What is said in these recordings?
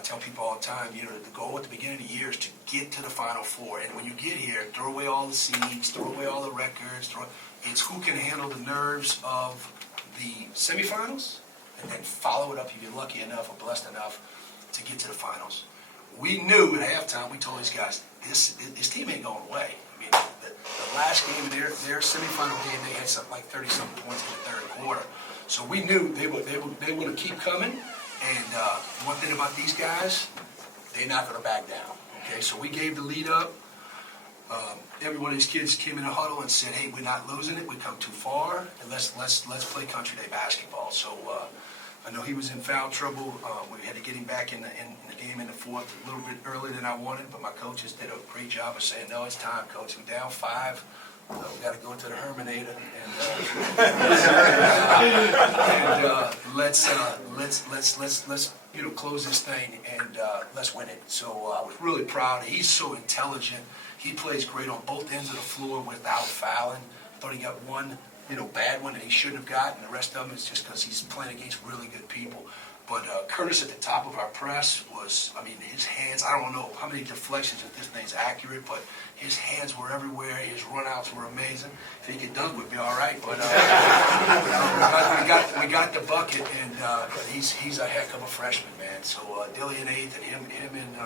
I tell people all the time, the goal at the beginning of the year is to get to the Final Four. And when you get here, throw away all the seeds, throw away all the records. It's who can handle the nerves of the semifinals, and then follow it up if you're lucky enough or blessed enough to get to the finals. We knew at halftime, we told these guys, this team ain't going away. I mean, the last game of their semifinal game, they had something like 30-something points in the third quarter. So we knew they would keep coming. And one thing about these guys, they're not going to back down. Okay, so we gave the lead up. Every one of these kids came in a huddle and said, "Hey, we're not losing it. We come too far, and let's play Country Day basketball." So I know he was in foul trouble. We had to get him back in the game in the fourth a little bit earlier than I wanted, but my coaches did a great job of saying, "No, it's time, coach. We're down 5. We got to go to the Herminator and let's close this thing and let's win it." So I was really proud. He's so intelligent. He plays great on both ends of the floor without fouling. I thought he got one, bad one that he shouldn't have gotten. The rest of them is just because he's playing against really good people. But Curtis at the top of our press was, his hands, I don't know how many deflections if this thing's accurate, but his hands were everywhere. His runouts were amazing. If he could dunk, we'd be all right. But we got the bucket, and he's a heck of a freshman, man. So Dilly in 8th and him in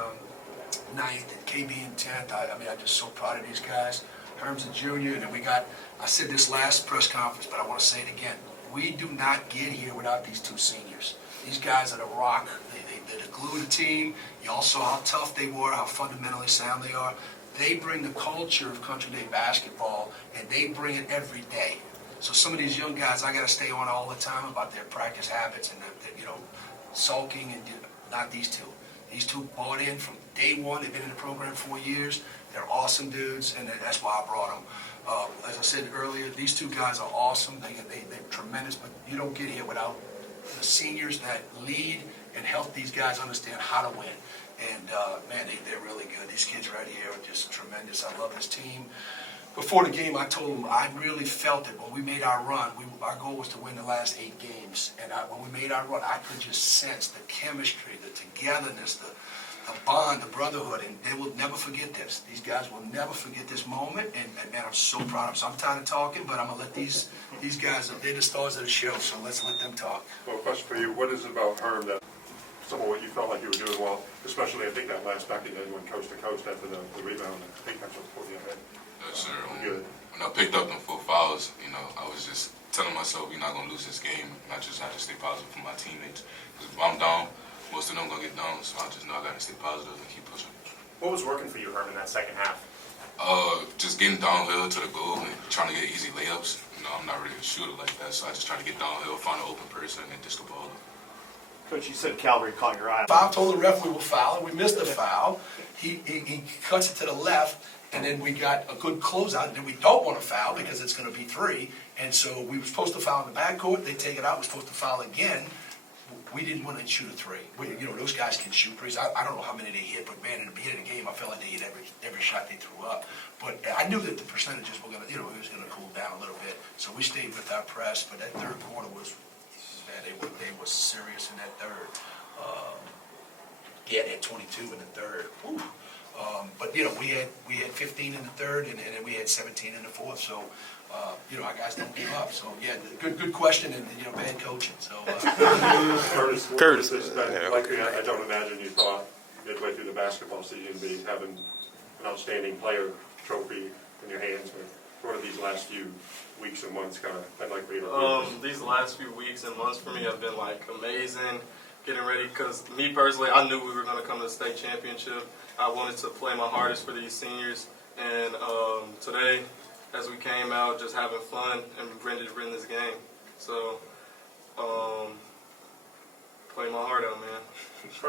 9th and KB in 10th. I'm just so proud of these guys. Herm's a junior, and then I said this last press conference, but I want to say it again. We do not get here without these 2 seniors. These guys are the rock. They're the glue of the team. You all saw how tough they were, how fundamentally sound they are. They bring the culture of Country Day basketball, and they bring it every day. So some of these young guys, I got to stay on all the time about their practice habits and sulking, and not these 2. These 2 bought in from day one. They've been in the program 4 years. They're awesome dudes, and that's why I brought them. As I said earlier, these 2 guys are awesome. They're tremendous, but you don't get here without the seniors that lead and help these guys understand how to win. And, man, they're really good. These kids right here are just tremendous. I love this team. Before the game, I told them I really felt it. When we made our run, our goal was to win the last 8 games. And when we made our run, I could just sense the chemistry, the togetherness, the bond, the brotherhood, and they will never forget this. These guys will never forget this moment, and man, I'm so proud of them. So I'm tired of talking, but I'm going to let these guys, they're the stars of the show, so let's let them talk. Well, a question for you. What is it about Herm that some of what you felt like you were doing well, especially I think that last bucket you went coast to coast after the rebound? I think that's what put you ahead. Yes, sir. Good. When I picked up them 4 fouls, I was just telling myself we're not going to lose this game, and I just have to stay positive for my teammates. Because if I'm down, most of them going to get down, so I just know I got to stay positive and keep pushing. What was working for you, Herm, in that second half? Just getting downhill to the goal and trying to get easy layups. I'm not really a shooter like that, so I just try to get downhill, find an open person, and dish the ball. Coach, you said Calvary caught your eye. Bob told the ref we were fouling. We missed the foul. He cuts it to the left, and then we got a good closeout, and then we don't want to foul because it's going to be 3. And so we were supposed to foul in the backcourt. They take it out. We're supposed to foul again. We didn't want to shoot a 3. Those guys can shoot threes. I don't know how many they hit, but man, in the beginning of the game, I felt like they hit every shot they threw up. But I knew that the percentages were going to, it was going to cool down a little bit. So we stayed with our press. But that third quarter was, man, they were serious in that third. They had 22 in the third. Whew. But we had 15 in the third, and then we had 17 in the fourth. So. Our guys don't give up. So, yeah, good question, and bad coaching. So, Curtis. I don't imagine you thought midway through the basketball season be having an outstanding player trophy in your hands. What are these last few weeks and months kind of been like for you? These last few weeks and months for me have been amazing. Getting ready, because me personally, I knew we were going to come to the state championship. I wanted to play my hardest for these seniors, and today, as we came out, just having fun and ready to win this game. So, play my heart out, man.